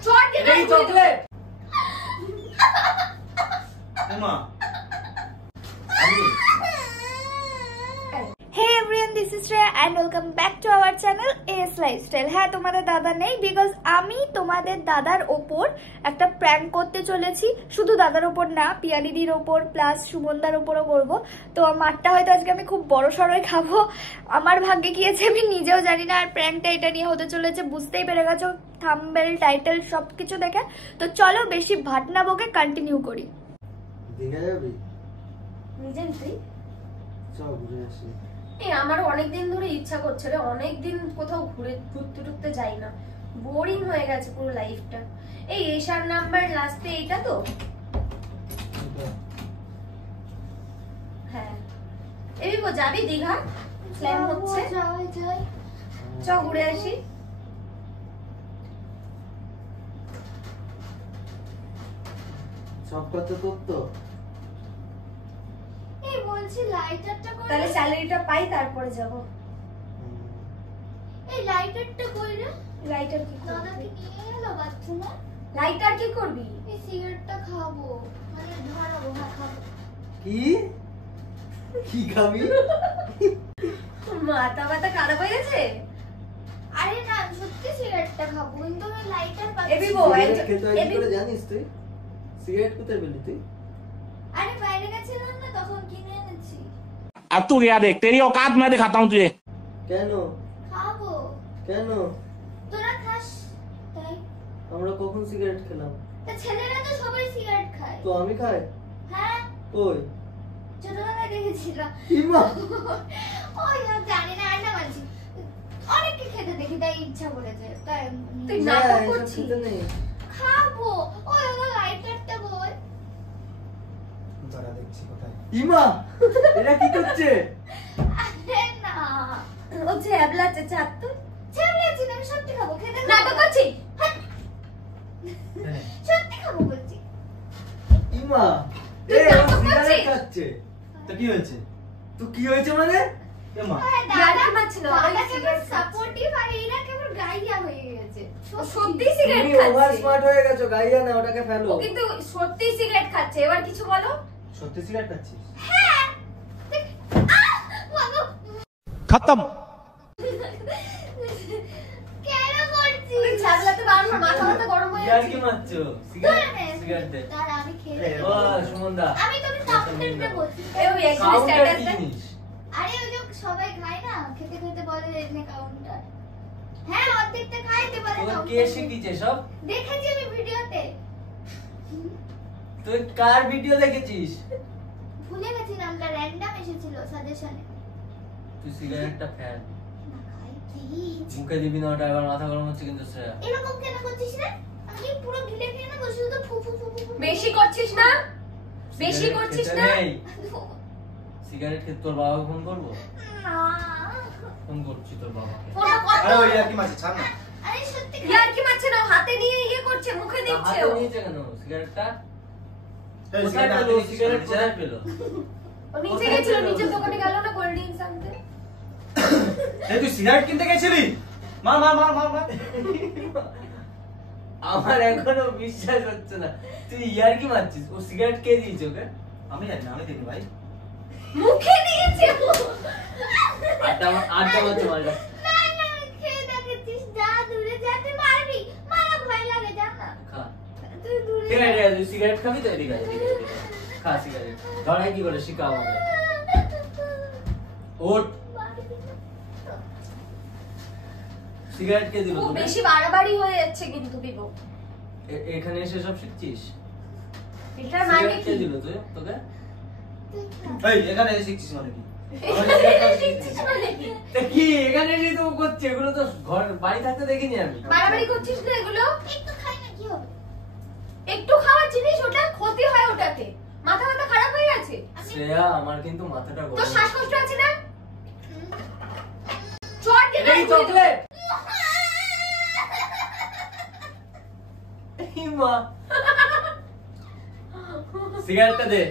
এই চকলেট এমা আমি Hey everyone, this is Shreya and welcome back to our channel AS Lifestyle. হ্যাঁ, তোমাদের দাদা নেই বিকজ আমি তোমাদের দাদার ওপর একটা প্র্যাঙ্ক করতে চলেছি। শুধু দাদার ওপর না, পিয়ালিদির ওপর প্লাস সুমনদার ওপরও করবো। তো মারটা হয়তো আজকে আমি খুব বড় সড়ই খাবো। আমার ভাগ্যে কি আছে আমি নিজেও জানি না। আর প্র্যাঙ্কটা এটা নিয়ে হতে চলেছে, বুঝতেই পেরে গেছো থাম্বনেল টাইটেল সবকিছু দেখে। তো চলো বেশি ভাট না বকে কন্টিনিউ করি। দীঘা যাবি? নিজে তুই চল ঘুরে আসি। আমার অনেকদিন ধরে ইচ্ছা করছে রে, অনেকদিন কোথাও ঘুরতে টুরতে যাই না, বোরিং হয়ে গেছে পুরো লাইফটা। এই এশার নাম্বার লাস্টে এইটা তো? হ্যাঁ, এই যাবি দীঘা? প্ল্যান হচ্ছে, চ ঘুরে আসি। সব কথা তোর তো? বলছি লাইটারটা কই? তাহলে স্যালারিটা পাই তারপরে যাব। এই লাইটারটা কই রে? লাইটার কি দাদা করবি? কি নিয়ে এলো বাথরুমে? লাইটার কি করবি? এই সিগারেটটা খাবো, মানে ধরাবো। হ্যাঁ খাবো। কি কি খাবি? মাথা ব্যথা খারাপ হয়ে গেছে? আরে না, সত্যি সিগারেটটা খাবো, কিন্তু আমি লাইটার পাচ্ছি। এবি না। বল। সিগারেট খেতে হয় কি করে জানিস তুই? সিগারেট কোথায় পেলি তুই? আরে বাইরে গেছিলাম না, তখন কিনে এনেছি। अब तू गया देख, तेरी औकात मैं दिखाता हूँ तुझे। কেন খাবো। কেন? তোরা খাস তাই? আমরা কখন সিগারেট খেলাম? তা ছেলেরা তো সবাই সিগারেট খায়। তো আমি খাই? হ্যাঁ, কই? ছোটবেলায় দেখেছিলাম। ইমা ওই জানি না, আর না মানছি, অনেককে খেতে দেখি তাই ইচ্ছা করেছে, তাই তুই না, নাটক এসব করছিস? খেতে নেই। খাবো। ওই লাইটারটা বল। তারা দেখছি কোথায়। ইমা এটা কি করছে? আরে না, ও ঝ্যাবলাচ্ছে চাপ তো। ছেলেছি না, আমি সত্যি খাবো। খেতে নাটক করছি? সত্যি খাবো বলছি। ইমা তুই এ ও নাটক সিগারেট করছিস? খাচ্ছে। তো কি হয়েছে? তো কি হয়েছে মানে? এমা দাদা মারছি না, দাদা ওই কেমন cigarette সাপোর্টিভ আর এরা কেমন গাইয়া হয়ে গেছে। সত্যি সিগারেট তুমি ওভার খাচ্ছে। স্মার্ট হয়ে গেছো, গাইয়া না ওটাকে ফেলো। ও কিন্তু সত্যি সিগারেট খাচ্ছে। এবার কিছু বলো। সত্যি সিগারেট খাচ্ছিস? হ্যাঁ। বাবা, खत्म। কেন করছিস? তুই ঝ্যাবলাতে পারো না, মাথা ব্যথা গরম হয়ে ইয়ার যাচ্ছে। কি মারছো? তোরা নে। সিগারেট দে। দাঁড়া, আমি খেয়ে ও নেবো। সুমনদা আমি তোকে কাউন্টারটা বলছি। এই ওই একজন কাউন্টার স্ট্যাটাস কি দেখ। জিনিস? আরে ওই যে সবাই খায় না, খেতে খেতে বলে এনে কাউন্টার। হ্যাঁ, অর্ধেকটা খাইতে বলে তোর কে কাউন্টার। শিখিয়েছে সব? দেখেছি আমি ভিডিওতে। তুই কার ভিডিও দেখেছিস? ভুলে গেছি নামটা, র‍্যান্ডম এসেছিল সাজেশনে। তুই সিগারেটটা ফেল। না খাই প্লিজ। মুখে দিবি না, ওটা এবার মাথা গরম হচ্ছে কিন্তু শ্রেয়া। এরকম কেন করছিস রে? আমি পুরো গিলে খেয়ে না, বসে তো ফু ফু ফু ফু ফু। বেশি করছিস না? বেশি সিগারেট করছিস খেতে না? নেই। সিগারেট খেতে তোর বাবাকে ফোন করবো? না। ফোন করছি তোর বাবাকে। ফোনটা কত? আরে ওই আর কি মারছে, ছাড় না। আরে সত্যি ইয়ার কি মারছে না, হাতে নিয়ে ইয়ে করছে, মুখে দিচ্ছে হাতে ও। নিয়েছে কেন সিগারেটটা? এই কোথায় সিগারেট পেলো? হাতে নিয়ে সিগারেট সিগারেট কোথায় পেলো? ও নিচে কোথায় গেছিল, পেলো? নিচের দোকানে গেল না কোল্ড ড্রিঙ্কস আনতে। এই তুই সিগারেট কিনতে গেছিলি? মার মার মার মার মার। আমার এখনো বিশ্বাস হচ্ছে না, তুই ইয়ার কি মারছিস? ও সিগারেট কে দিয়েছে ওকে? আমি জানি না, আমি দিইনি ভাই। মুখে দিয়েছে ও। আড্ডা মারছে মালটা। না না, খেয়ে দেখেছিস? যা দূরে যা, তুই মারবি। মারা ভয় লাগে, যা না। খা। তুই দূরে ঠিক যা। আছে, তুই সিগারেট খাবি তো? এদিকে আয়, এদিকে আয়, এদিকে আয়। খা সিগারেট। ধরাই কি করে শিখা আমাকে। ওঠ। সিগারেট কে দিল ও তোকে? বেশি বাড়াবাড়ি হয়ে যাচ্ছে কিন্তু বিভু। এখানে এসে সব শিখছিস? এটার মানে সিগারেট কি? কে দিল তোকে? এই এখানে এসে শিখছিস মানে কি? শিখছিস মানে কি? তা কি এখানে এসে তো ও করছে? এগুলো তো ঘর বাড়ি থাকতে দেখিনি আমি। বাড়াবাড়ি করছিস না এগুলো? একটু খাই না, কি হবে? একটু খাওয়ার জিনিস, ওটা ক্ষতি হয় ওটাতে। মাথা ব্যথা খারাপ হয়ে গেছে। শ্রেয়া, আমার কিন্তু মাথাটা তোর গরম। শ্বাসকষ্ট আছে না? চট দিয়ে এই চকলেট মা, সিগারেটটা দে।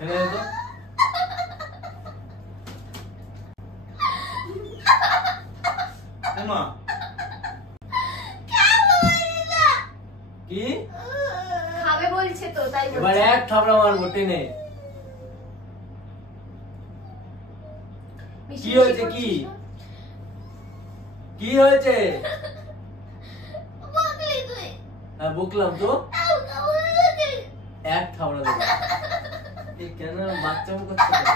এনে দে তো। এমা খাবো। কি খাবে বলছে তো তাই এবার বলছে। এক থাবড়া মারবো টেনে। মিশি কি মিশি হয়েছে, করছিস কি? না? কি হয়েছে? বকলি তুই হ্যাঁ বকলাম তো, আমাকে বললি এক থাবড়া দেবো। এই কেন বাচ্চামো করছে কেন?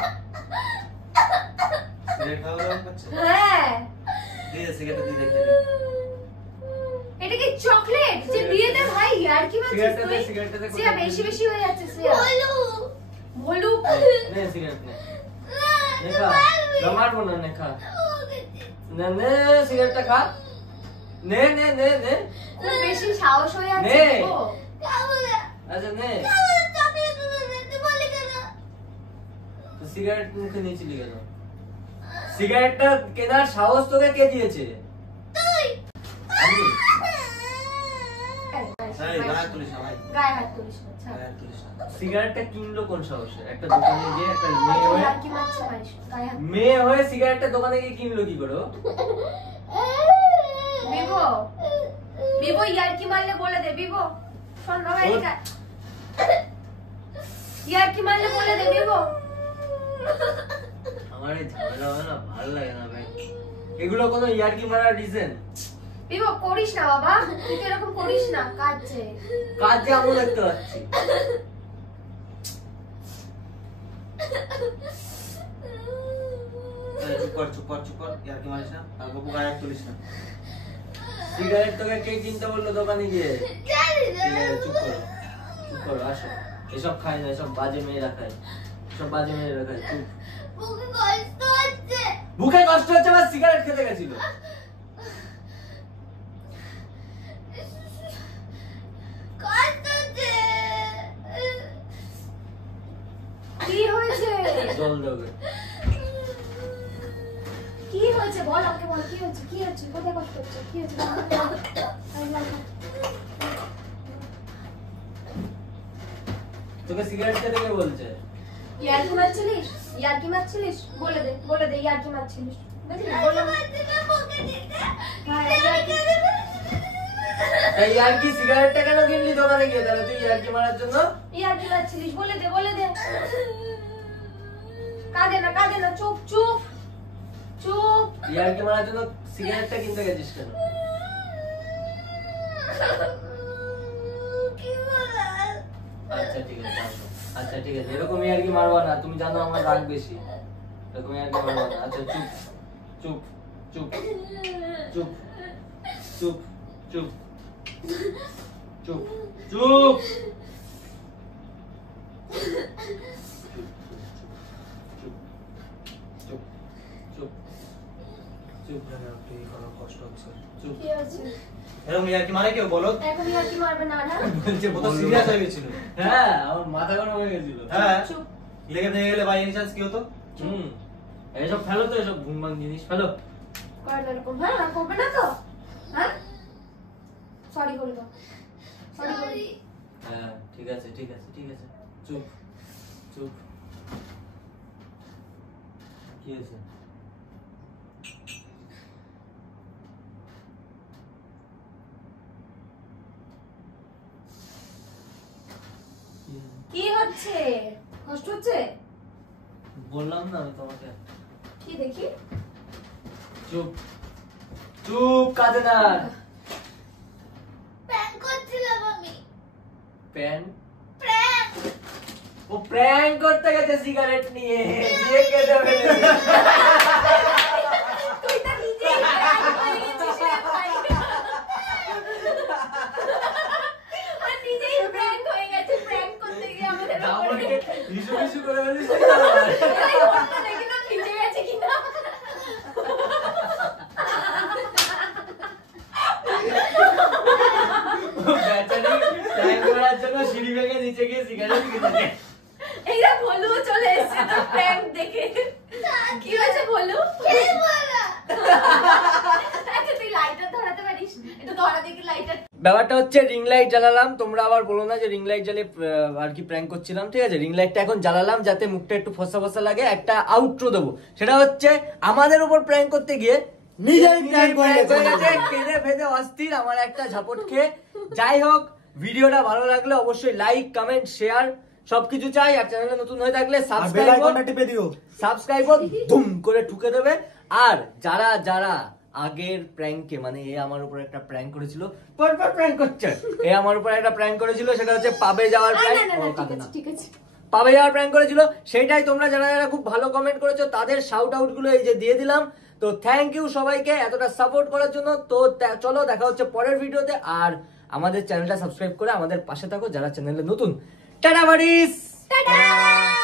সিগারেট খাওয়া দাওয়া করছে হ্যাঁ দিয়ে দে সিগারেট দিয়ে দেখতে এটা কি চকলেট যে দিয়ে দে ভাই আর কি বলছিস সিগারেটটা দে, তুই? সিগারেটটা দে, সিয়া কোথায় বেশি দিবি? বেশি হয়ে যাচ্ছে সিয়া বলু ভলু নে সিগারেট নে। নে খা। না মারবো না, নে খা। নে নে সিগারেটটা খা। নে নে নে নে। খুব বেশি সাহস হয়ে যাচ্ছে নে। গো। আচ্ছা নে। তো সিগারেট মুখে নিয়েছিলি কেন? সিগারেটটা কেনার সাহস তোকে কে দিয়েছে? আমি? এই গায়ে তুলিস না ভাই গায়ে হাত তুলিস না ছাড়। গায়ে তুলিস না সিগারেটটা কিনলো কোন সাহসে? একটা দোকানে গিয়ে একটা মেয়ে হয়ে, আর কি মারছে মারিস গায়ে হাত মেয়ে হয়ে সিগারেটটা দোকানে গিয়ে কিনলো কি করে ও? বিবো বিবো ইয়ার কি মারলে বলে দে বিবো শোন না ভাই এটা ইয়ার কি মারলে বলে দে বিবো আমার এই ঝামেলা হয় না, ভালো লাগে না ভাই। এগুলো কোনো ইয়ার্কি মারার রিজন? বিবো করিস না বাবা তুই তো এরকম করিস না কাজে কাজে আমি দেখতে পাচ্ছি। এই চুপ কর ইয়ার কি মারিস না আর বাবু গায়ে তুলিস না সিগারেট তোকে কে কিনতে বললো দোকানে গিয়ে? ঠিক আছে, চুপ করো আসো। এসব খায় না, এসব বাজে মেয়েরা খায়, সব বাজে মেয়েরা খায়। চুপ। বুকে কষ্ট হচ্ছে, আবার সিগারেট খেতে গেছিল। কি হয়েছে জল দেবে। কি হয়েছে বল আমাকে বল কি হয়েছে কোথায় কষ্ট হচ্ছে কি হয়েছে বল, বল। আমি বলবো। তোকে সিগারেট খেতে কে বলছে? ইয়ার কি মারছিলিস বলে দে ইয়ার কি মারছিলিস বুঝলি বলে হ্যাঁ তাই ইয়ার্কি সিগারেটটা কেন কিনলি দোকানে গিয়ে? তাহলে তুই ইয়ার্কি মারার জন্য? ইয়ার কি মারছিলিস বলে দে কাঁদে না চুপ ইয়ার্কি মারার জন্য সিগারেটটা কিনতে গেছিস কেন? আচ্ছা ঠিক আছে আসো। আচ্ছা ঠিক আছে, এরকম ইয়ার্কি মারবা না, তুমি জানো আমার রাগ বেশি। এরকম ইয়ার্কি মারবা না। আচ্ছা চুপ চুপ চুপ চুপ চুপ চুপ চুপ চুপ চুপ চুপ চুপ তুই কোনো কষ্ট হচ্ছে চুপ। কি হয়েছে এরকম ইয়ার কি মারে কেউ বলো এখন ইয়ার কি মারবে না হ্যাঁ বলছে কত সিরিয়াস হয়ে গেছিল হ্যাঁ আমার মাথা গরম হয়ে গেছিল। হ্যাঁ চুপ লেগে থেকে গেলে বাই এনি চান্স কি হতো এইসব ফেলো তো, এসব ভুমভাং জিনিস ফেলো। করে না এরকম হ্যাঁ আর করবে না তো হ্যাঁ সরি বলে দাও সরি হ্যাঁ ঠিক আছে ঠিক আছে ঠিক আছে চুপ চুপ। কি হয়েছে? কি হচ্ছে কষ্ট হচ্ছে বললাম না আমি তোমাকে। কি দেখি চুপ চুপ, কাঁদে না। প্যান ও প্র্যাঙ্ক করতে গেছে সিগারেট নিয়ে, দিয়ে কেটে ফেলেছে। তুই তো নিজেই prank হয়ে গেছিস রে ভাই। আর নিজেই prank হয়ে গেছে, prank করতে গিয়ে আমাদের আমাকে উপরে। ইস্যু ইস্যু করে ফেলিস। তাই ওটা দেখে তো ভিজে গেছে কিনা। বেচারি প্র্যাঙ্ক করার জন্য সিঁড়ি ভেঙে নিচে গিয়ে সিগারেট কিনেছে। এইটা ভলু চলে এসেছে তো prank দেখে। কি হয়েছে ভলু? আচ্ছা তুই লাইটার ধরাতে পারিস? একটু ধরা দেখি লাইটার। ব্যাপারটা হচ্ছে রিং লাইট জ্বালালাম, তোমরা আবার বলো না যে রিং লাইট জ্বালিয়ে আর কি প্র্যাঙ্ক করছিলাম। ঠিক আছে, রিং লাইটটা এখন জ্বালালাম যাতে মুখটা একটু ফসা ফসা লাগে। একটা আউটরো দেবো, সেটা হচ্ছে আমাদের উপর প্র্যাঙ্ক করতে গিয়ে নিজেই prank হয়ে গেছে, কেঁদে ফেদে অস্থির, আমার একটা ঝাপট খেয়ে। যাই হোক, ভিডিওটা ভালো লাগলে অবশ্যই লাইক কমেন্ট শেয়ার সবকিছু চাই। আর চ্যানেলে নতুন হয়ে থাকলে আর বেল সাবস্ক্রাইব আইকনটা টিপে দিও। ধুম করে ঠুকে দেবে। আর যারা যারা আগের প্র্যাঙ্কে মানে এ আমার উপর একটা প্র্যাঙ্ক করেছিল, পরপর প্র্যাঙ্ক করছে, এ আমার উপর একটা প্র্যাঙ্ক করেছিল, সেটা হচ্ছে পাবে যাওয়ার প্র্যাঙ্ক। ঠিক আছে পাবে যাওয়ার প্র্যাঙ্ক করেছিল, সেটাই তোমরা যারা যারা খুব ভালো কমেন্ট করেছো তাদের শাউট আউট গুলো এই যে দিয়ে দিলাম। তো থ্যাংক ইউ সবাইকে এতটা সাপোর্ট করার জন্য। তো চলো দেখা হচ্ছে পরের ভিডিওতে। আর আমাদের চ্যানেলটা সাবস্ক্রাইব করে আমাদের পাশে থাকো যারা চ্যানেলে নতুন। টাটা বাড়িস। টাটা।